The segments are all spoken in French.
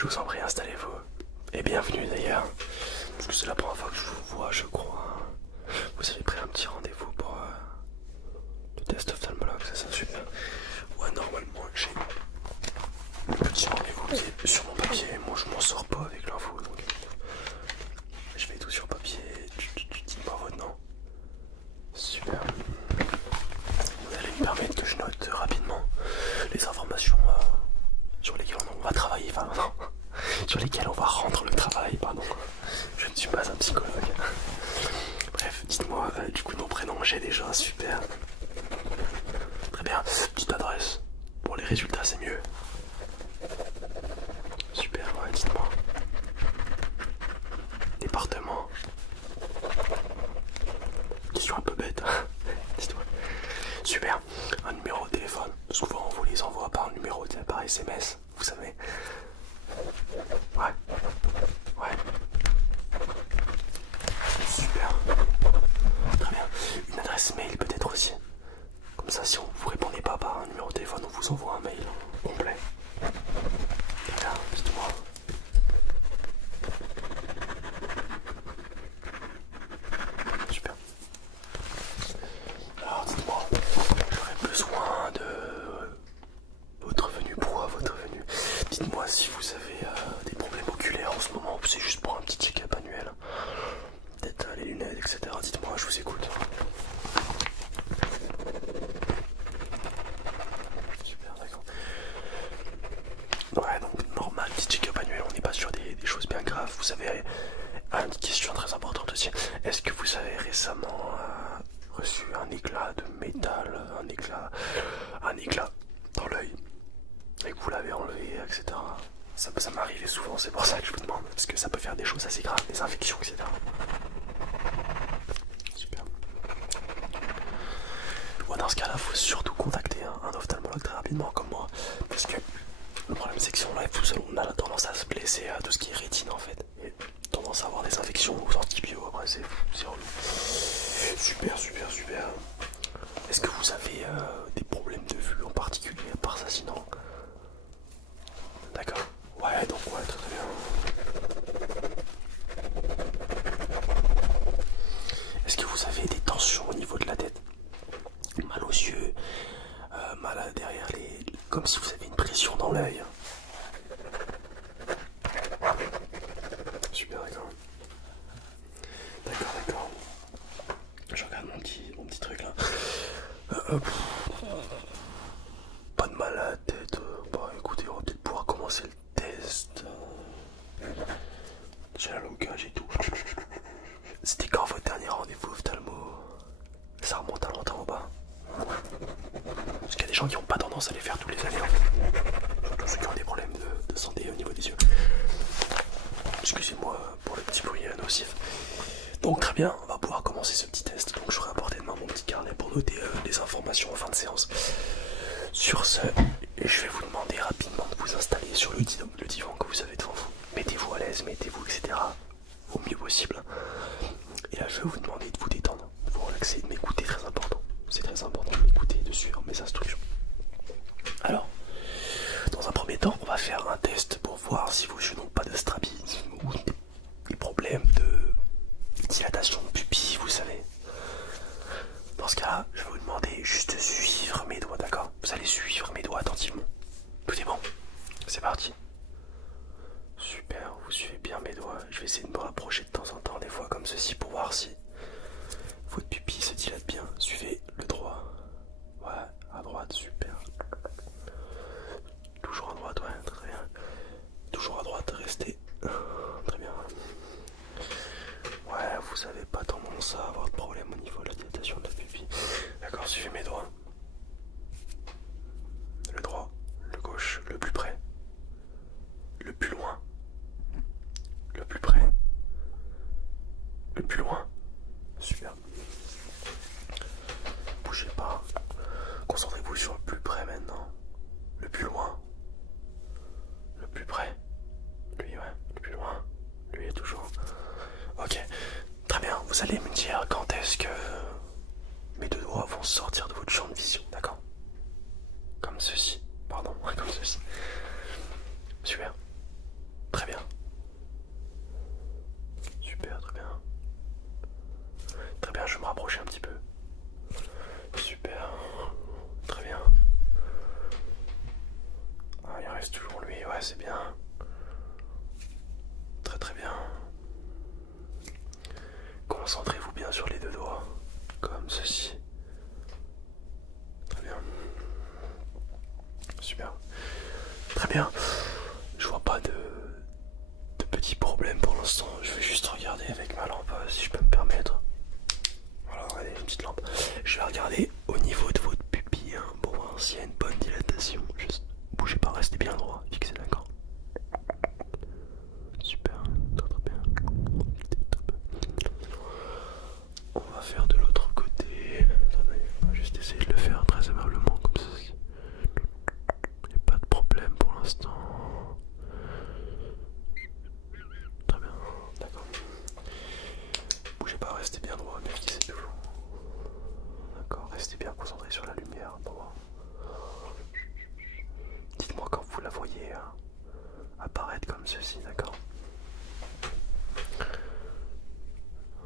Je vous en prie, installez-vous. Et bienvenue d'ailleurs. Parce que c'est la première fois que je vous vois, je crois. Vous avez pris un petit rendez-vous pour le test ophtalmologue, c'est ça, super. Ouais, normalement, j'ai le petit rendez-vous qui est sur mon papier. Moi, je m'en sors pas avec l'info. Donc je fais tout sur papier. Tu dis-moi votre nom. Super. Vous allez me permettre que je note rapidement les informations sur lesquelles on va travailler, enfin non, sur lesquelles on va rendre le travail, pardon. Je ne suis pas un psychologue. Bref, dites-moi du coup mon prénom, j'ai déjà, super. Très bien, petite adresse. Pour les résultats, c'est mieux. Super, ouais, dites-moi. Département. Question un peu bête. Dites-moi. Super. Un numéro de téléphone. Souvent on vous les envoie par numéro par SMS, vous savez. Ouais. Ouais. Super. Très bien. Une adresse mail peut-être aussi. Comme ça, si on vous répondez pas par un numéro de téléphone, on vous envoie un mail complet. Voilà, dites-moi. Super. Alors dites-moi, j'aurais besoin de votre revenu. Pourquoi votre revenu? Dites-moi si vous avez des problèmes oculaires en ce moment, ou c'est juste pour un petit check-up annuel. Peut-être les lunettes, etc. Dites-moi, je vous écoute. Super, d'accord. Ouais, donc normal, petit check-up annuel, on n'est pas sur des choses bien graves. Vous savez, une question très importante aussi. Est-ce que vous avez récemment reçu un éclat de métal, un éclat dans l'œil, et que vous l'avez enlevé, etc. Ça m'arrivait souvent, c'est pour ça que je vous demande, parce que ça peut faire des choses assez graves, des infections, etc. Super. Bon, dans ce cas-là, il faut surtout contacter un ophtalmologue très rapidement, comme moi, parce que le problème c'est que si on l'enlève tout seul, on a tendance à se blesser à tout ce qui est rétine en fait, et tendance à avoir des infections aux antibiotiques, après c'est relou. Super, super, super. Est-ce que vous avez des problèmes de vue en particulier, à part ça sinon? D'accord. Ouais, donc ouais, très bien. Est-ce que vous avez des tensions au niveau de la tête? Mal aux yeux, mal derrière les... comme si vous avez une pression dans l'œil. Super, d'accord. D'accord, d'accord. Je regarde mon petit truc là. Pas de mal à la tête. Bah écoutez, on va peut-être pouvoir commencer le test. J'ai la locage et tout. C'était quand votre dernier rendez-vous ophtalmo? Ça remonte à longtemps ou pas? Parce qu'il y a des gens qui n'ont pas tendance à les faire tous les années. Surtout ceux qui ont des problèmes de santé au niveau des yeux. Excusez-moi pour le petit bruit nocif. Donc très bien, on va pouvoir commencer ce petit test. Donc j'aurai à portée de main mon petit carnet pour noter les informations en fin de séance. Sur ce, je vais vous demander rapidement de vous installer sur le divan que vous avez devant vous. Mettez-vous à l'aise, mettez-vous, etc. au mieux possible. Et là je vais vous demander de vous détendre, de vous relaxer, de m'écouter, très important. C'est très important de m'écouter, de suivre mes instructions. Alors, dans un premier temps, on va faire un test pour voir si vos yeux n'ont pas de strabisme ou des problèmes de dilatation de pupille, vous savez. Dans ce cas-là, je vais vous demander juste de suivre mes doigts, d'accord? Vous allez suivre mes doigts attentivement. Tout est bon? C'est parti. Super, vous suivez bien mes doigts. Je vais essayer de me rapprocher de temps en temps, des fois comme ceci, pour voir si votre pupille se dilate bien. Suivez le droit. Ouais, à droite, super. Toujours à droite, ouais, très bien. Toujours à droite, restez. Très bien. Ouais, vous avez pas tendance à avoir de problème au niveau de la dilatation de la pupille. D'accord, suivez mes doigts. Le droit, le gauche, le plus près. Le plus loin. Le plus près. Le plus loin. Super. Bougez pas. Concentrez-vous sur le plus près maintenant. Le plus loin. Le plus près. Lui, ouais. Le plus loin. Lui est toujours. Ok. Très bien. Vous allez me dire quand est-ce que mes deux doigts vont sortir de votre champ de vision. D'accord? Comme ceci. Pardon. Comme ceci. Super. reste toujours lui, ouais c'est bien. Très très bien. Concentrez-vous bien sur les deux doigts, comme ceci. Très bien. Super. Très bien. Je vois pas de petits problèmes pour l'instant. Je vais juste regarder avec ma lampe, si je peux me permettre. Voilà, allez, une petite lampe. Je vais regarder au niveau de votre pupille hein, pour voir s'il y a une bonne dilatation. Juste bougez pas, restez bien droit, fixez d'accord. Super, très bien. On va faire de l'autre côté. Attendez, on va juste essayer de le faire très aimablement comme ça. Il n'y a pas de problème pour l'instant. Très bien, d'accord. Bougez pas, restez bien droit, mais fixez toujours. D'accord, restez bien concentré sur la lumière. Dites-moi quand vous la voyez hein, apparaître comme ceci, d'accord.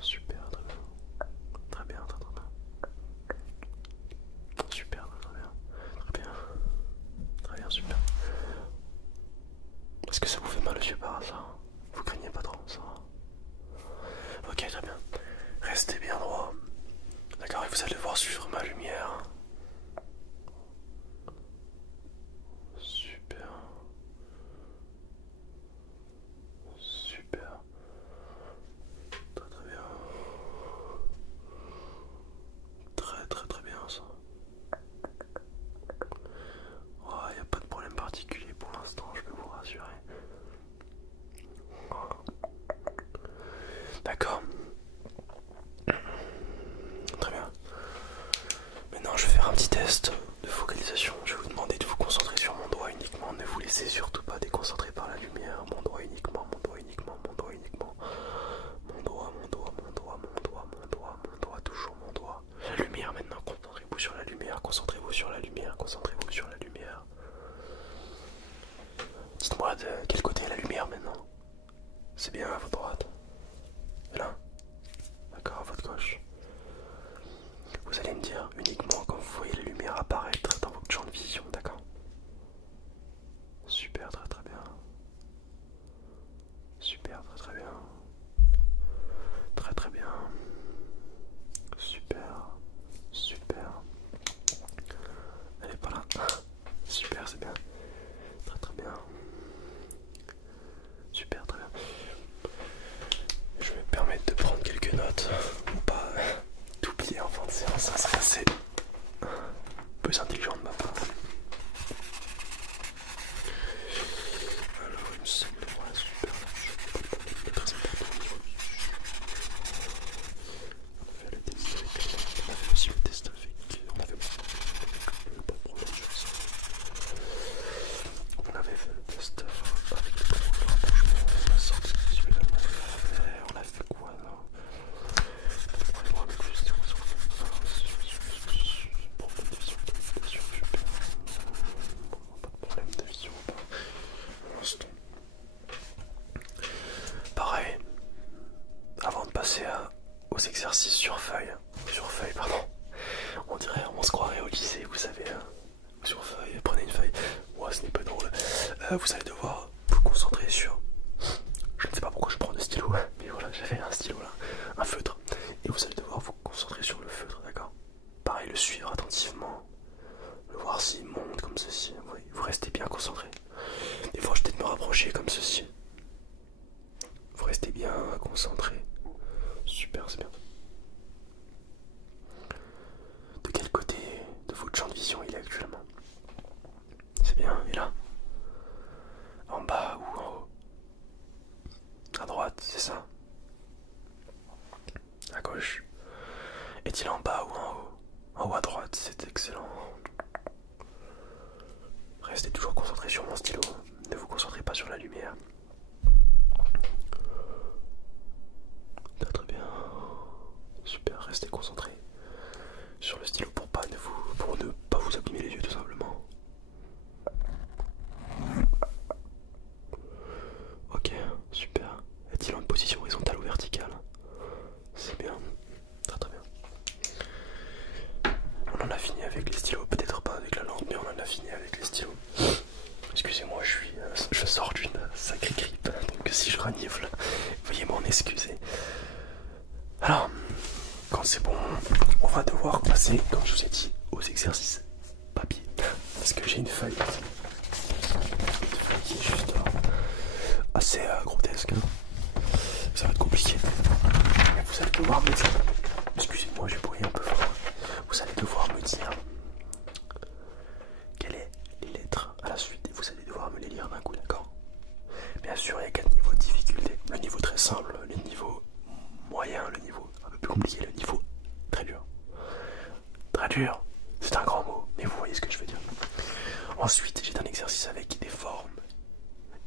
Super, très bien. Très bien, très bien. Super, très bien. Très bien. Très bien, super. Est-ce que ça vous fait mal aux yeux par hasard? Vous craignez pas trop, ça va? Ok, très bien. Restez bien droit. D'accord, et vous allez devoir suivre ma lumière. Super. Super. Très très bien. Très très très bien ça. Il n'y a pas de problème particulier pour l'instant, je peux vous rassurer. D'accord. Très bien. Maintenant je vais faire un petit test de focalisation. Je vais vous demander de vous concentrer sur mon doigt uniquement. Ne vous laissez surtout pas déconcentrer par la lumière. Mon doigt uniquement, mon doigt uniquement, mon doigt uniquement. Mon doigt, mon doigt, mon doigt, mon doigt, mon doigt, mon doigt, toujours mon doigt. La lumière maintenant, concentrez-vous sur la lumière, concentrez-vous sur la lumière, concentrez-vous sur la lumière. Dites-moi de quel côté est la lumière maintenant. C'est bien à votre droite. Et là. D'accord, à votre gauche. Vous allez me dire uniquement quand vous voyez la lumière apparaître dans votre champ de vision, d'accord? Super, très très bien. Super, très très bien. Très très bien. Super, super. Elle est pas là. Super, c'est bien. Très très bien. Super, très bien. Je vais me permettre de prendre quelques notes pour pas t'oublier en fin de séance, ça serait assez peu intelligent de ma part. Alors il me semble, ouais, super, très important. On a fait le test avec, on a fait aussi le test avec, on avait pas de problème sur ça. On avait fait le test avec le rapprochement, on a sorti le visuel, on a fait quoi là? Vraiment avec le système, problème de vision, super. Pas de problème de vision, pour l'instant. Pareil, avant de passer aux exercices sur feuille, pardon, on se croirait au lycée, vous savez, sur feuille, prenez une feuille, ouais ce n'est pas drôle, vous allez devoir vous concentrer sur, je ne sais pas pourquoi je prends de stylo, mais voilà j'avais un stylo là, un feutre, et vous allez devoir vous concentrer sur le feutre, d'accord? Pareil, le suivre attentivement, le voir s'il monte comme ceci, vous restez bien concentré, des fois je vais peut-être me rapprocher comme ceci. Vous restez bien concentré. Super, c'est bien. De quel côté de votre champ de vision il est actuellement? C'est bien, et là? En bas ou en haut? À droite, c'est ça? À gauche? Est-il en bas ou en haut? En haut à droite, c'est excellent. Restez toujours concentré sur mon stylo. Ne vous concentrez pas sur la lumière. moi je sors d'une sacrée grippe, donc si je renifle, veuillez m'en excuser. Alors, quand c'est bon, on va devoir passer, comme je vous ai dit, aux exercices papier. Parce que j'ai une feuille. Une feuille qui est juste assez grotesque. Hein. Ça va être compliqué. Vous allez devoir me dire. Excusez-moi, j'ai brûlé un peu fort. Vous allez devoir me dire quelles sont les lettres à la suite et vous allez devoir me les lire d'un coup, d'accord? Bien sûr, il y a 4 niveaux de difficulté. Le niveau très simple, le niveau moyen, le niveau un peu plus compliqué, le niveau très dur. Très dur, c'est un grand mot, mais vous voyez ce que je veux dire. Ensuite, j'ai un exercice avec des formes.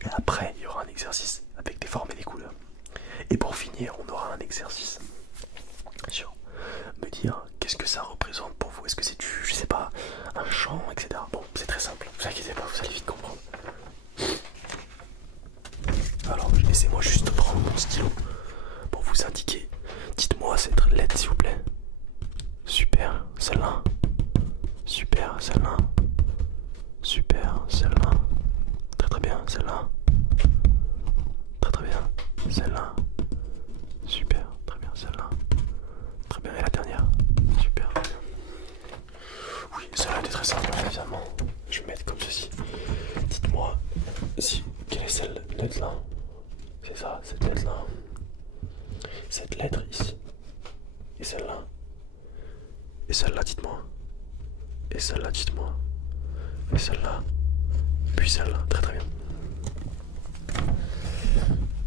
Et après, il y aura un exercice avec des formes et des couleurs. Et pour finir, on aura un exercice sur me dire qu'est-ce que ça représente pour vous. Est-ce que c'est du, je sais pas, un chant, etc. Bon, c'est très simple, vous inquiétez pas, vous allez vite comprendre. Alors, laissez-moi juste prendre mon stylo pour vous indiquer. Dites-moi cette lettre, s'il vous plaît. Super, celle-là. Super, celle-là. Super, celle-là. Très très bien, celle-là. Très très bien, celle-là. Super, très bien, celle-là. Très bien, et la dernière. Super. Oui, celle-là était très simple, évidemment. Je vais mettre comme ceci. Dites-moi si quelle est celle lettre-là. C'est ça, cette lettre-là. Cette lettre ici. Et celle-là. Et celle-là, dites-moi. Et celle-là, dites-moi. Et celle-là. Puis celle-là. Très très bien.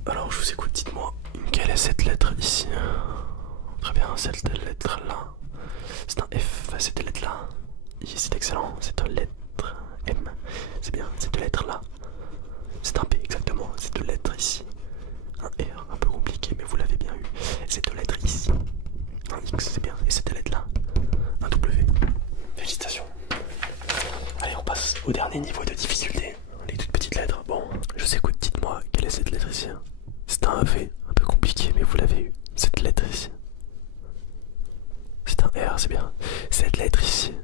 Alors, je vous écoute. Dites-moi, quelle est cette lettre ici? Très bien, cette lettre-là. C'est un F, cette lettre-là. C'est excellent. Cette lettre M. C'est bien, cette lettre-là. C'est un P, exactement. Cette lettre ici. Un R, un peu compliqué, mais vous l'avez bien eu. Cette lettre ici. Un X, c'est bien. Et cette lettre-là. Un W. Félicitations. Allez, on passe au dernier niveau de difficulté. Les toutes petites lettres. Bon, je vous écoute, dites-moi, quelle est cette lettre ici? C'est un V, un peu compliqué, mais vous l'avez eu. Cette lettre ici. C'est un R, c'est bien. Cette lettre ici.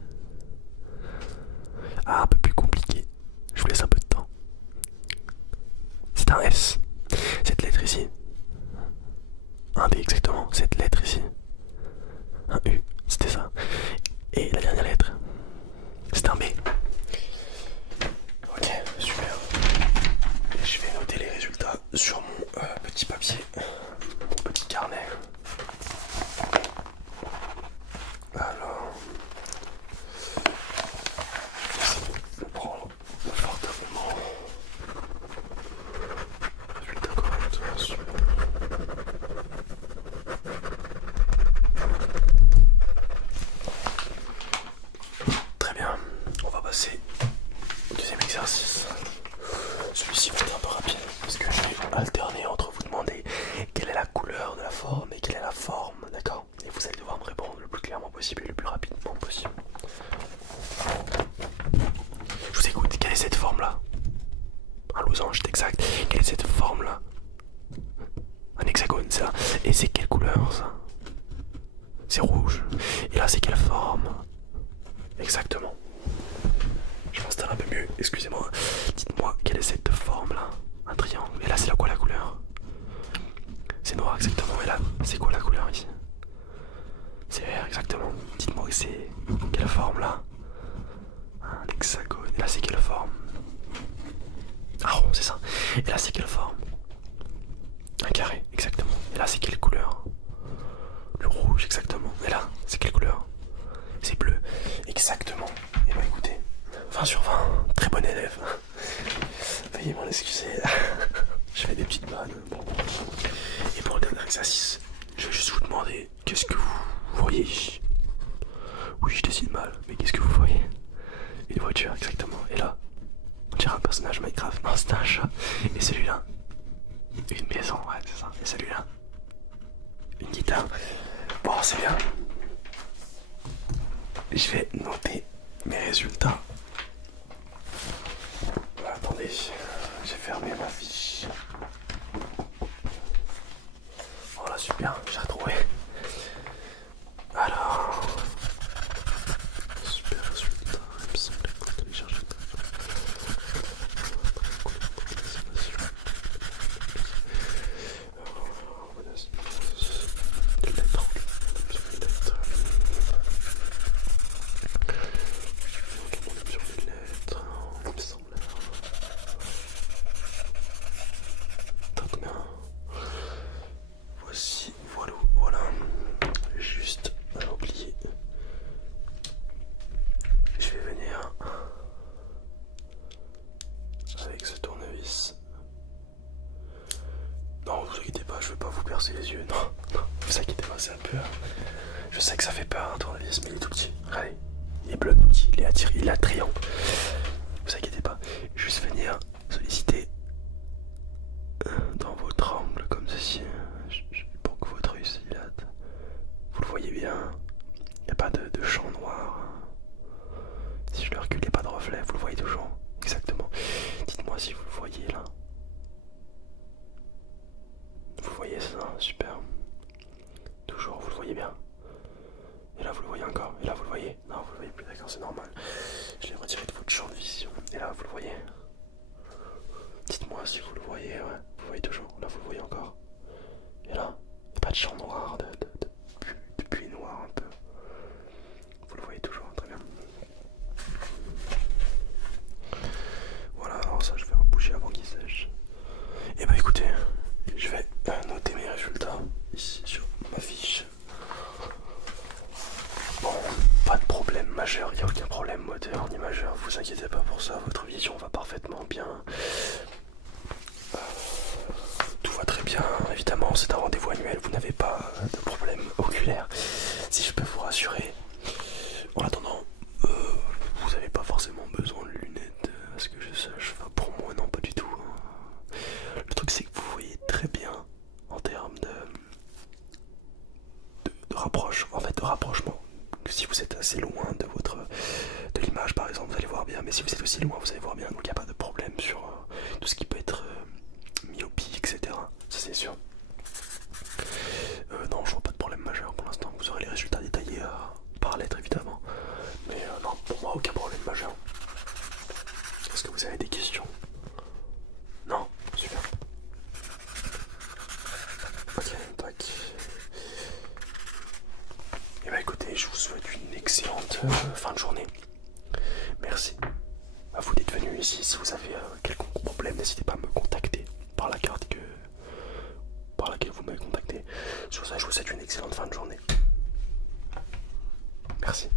Ah, un peu plus compliqué. Je vous laisse un peu de temps. C'est un S. Cette lettre ici. Un D, exactement. Cette lettre ici. Un U, c'était ça. Et la dernière lettre, c'est un B. Ok, super. Et je vais noter les résultats sur mon petit papier, mon petit carnet. Alors, je vais prendre confortablement. Résultat correct, super. Très bien, on va passer au deuxième exercice. Celui-ci va être un peu rapide parce que je vais alterner entre vous demander quelle est la couleur de la forme et quelle est la forme, d'accord? Et vous allez devoir me répondre le plus clairement possible et le plus rapidement possible. Je vous écoute, quelle est cette forme-là? Un losange, c'est exact. Quelle est cette forme-là? Un hexagone, ça. Et c'est quelle couleur, ça? C'est rouge. Et là, c'est quelle forme? Exactement. Je m'installe un peu mieux, excusez-moi. Dites-moi, quelle est cette forme-là? Un triangle. Et là, c'est là quoi la couleur? C'est noir, exactement. Et là, c'est quoi la couleur ici? C'est vert, exactement. Dites-moi, c'est quelle forme là? Un hexagone. Et là, c'est quelle forme? Un rond, c'est ça. Et là, c'est quelle forme? Un carré, exactement. Et là, c'est quelle couleur? Le rouge, exactement. Et là, c'est quelle couleur? C'est bleu, exactement. Et bah écoutez, 20 sur 20, très bon élève. Veuillez m'en excuser. Je fais des petites vannes. Bon. Et pour le dernier exercice, je vais juste vous demander qu'est-ce que vous voyez ici? Oui, je décide mal, mais qu'est-ce que vous voyez? Une voiture, exactement. Et là, on dirait un personnage Minecraft. Non, c'est un chat. Et celui-là, une maison, ouais, c'est ça. Et celui-là, une guitare. Bon, c'est bien. Je vais noter mes résultats. Attendez, j'ai fermé ma fiche. Voilà, super, j'ai retrouvé. Alors, super résultat. Il me semblait qu'on téléchargeait. Je sais que ça fait peur, hein, tournevis, mais il est tout petit. Allez, il est bleu tout petit, il est attrayant. Vous inquiétez pas, juste venir solliciter dans votre angle comme ceci, pour que votre œil se dilate. Vous le voyez bien, il n'y a pas de champ noir. Si je le recule, il n'y a pas de reflet, vous le voyez toujours. Exactement. Dites-moi si vous le voyez là. Vous le voyez ça, super. Toujours, vous le voyez bien. Et là vous le voyez encore. Et là vous le voyez. Non, vous le voyez plus, d'accord, c'est normal. Je l'ai retiré de votre champ de vision. Et là vous le voyez. Dites-moi si vous le voyez, ouais. Vous le voyez toujours. Là vous le voyez encore. Et là, il n'y a pas de champ noir, de pluie noire un peu. Vous le voyez toujours, très bien. Voilà, alors ça je vais reboucher avant qu'il sèche. Et bah écoutez, je vais noter mes résultats ici sur ma fiche. Bon, pas de problème majeur, il n'y a aucun problème moteur ni majeur, vous inquiétez pas pour ça, votre vision va parfaitement bien. Tout va très bien, évidemment c'est un rendez-vous annuel, vous n'avez pas de problème oculaire. Si je peux vous rassurer, en attendant, vous n'avez pas forcément besoin de lunettes, à ce que je sache, enfin pour moi non pas du tout. Le truc c'est que vous voyez très bien en termes de rapprochement. Si vous êtes assez loin de l'image par exemple, vous allez voir bien, mais si vous êtes aussi loin, vous allez voir bien, donc il n'y a pas de problème sur tout ce qui peut être myopie, etc. Ça c'est sûr. Non, je vois pas de problème majeur pour l'instant, vous aurez les résultats détaillés par lettre évidemment. Mais non, pour moi aucun problème majeur. Est-ce que vous avez des questions? Non? Super. Ok, tac. Et bah écoutez, je vous souhaite une excellente fin de journée. Merci à vous d'être venu ici. Si vous avez quelconque problème, n'hésitez pas à me contacter par la carte par laquelle vous m'avez contacté. Sur ça, je vous souhaite une excellente fin de journée. Merci.